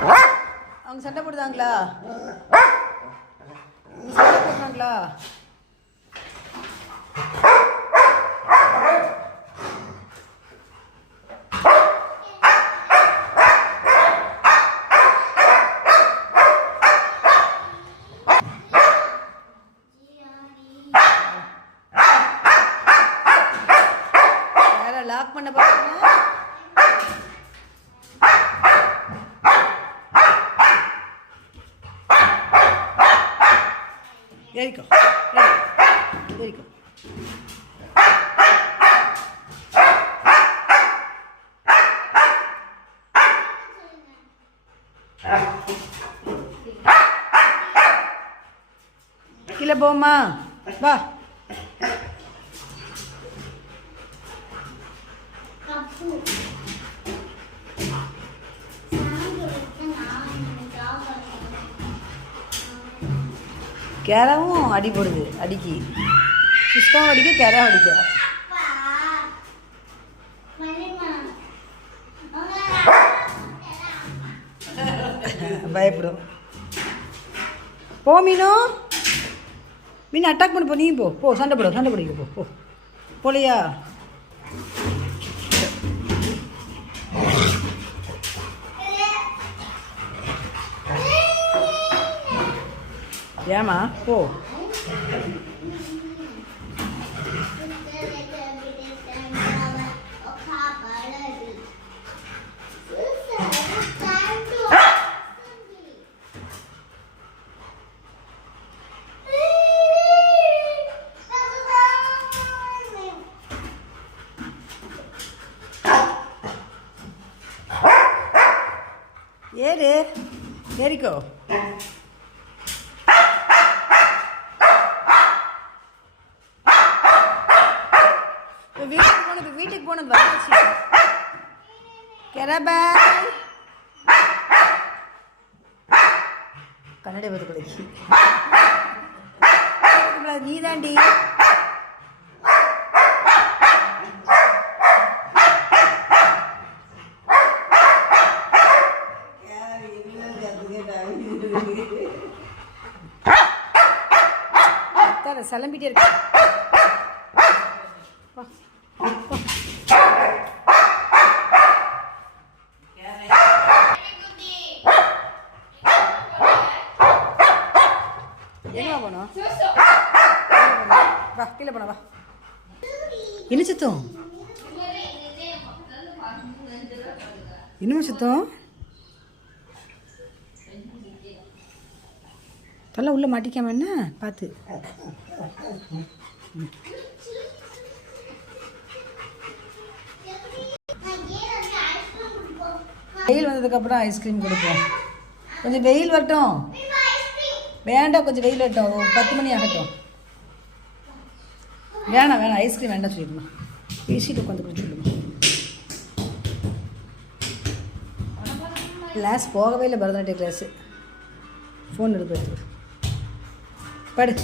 அவங்க சண்டை போடுதாங்களா? சண்டை போடுறாங்களா? லாக் பண்ண பாருங்க Erika. Erika. Erika. Aquilo é bom, mãe. Vá. Tá Capu. கேராவும் அடி போடுது அடிக்கி. சுஸ்காவும் அடிக்க கேராவும் அடிக்க. பயப்படும். போ மீனும் மீன் அட்டாக் பண்ண போ நீ போ. போ சண்டை போடும் சண்டை போடுங்க போ போ. போலையா? ஏமா போ ஏறு ஏறிக்கோ வீட்டுக்கு போனது வீட்டுக்கு போனது வரச்சு கெரபாய் கன்னட பதுக்குலைக்கு நீ தாண்டி சிலம்பிட்டே இருக்க வா, வா. எங்க போனோம் வா கீழே போனோம் வா என்ன சுத்தம் இன்னும் சுத்தம் தொல்லை உள்ள மாட்டிக்காம என்ன பார்த்து வெயில் வந்ததுக்கப்புறம் ஐஸ்கிரீம் கொடுப்போம் கொஞ்சம் வெயில் வரட்டும் வேண்டாம் கொஞ்சம் வெயில் ஆகட்டும் பத்து மணி ஆகட்டும். வேணாம் வேணாம். ஐஸ்கிரீம் வேண்டாம் சொல்லிடுமா. பேசிட்டு உட்காந்து குடிச்சுடுமா கிளாஸ் போகவே இல்லை பரதநாட்டிய கிளாஸு ஃபோன் எடுத்து படு.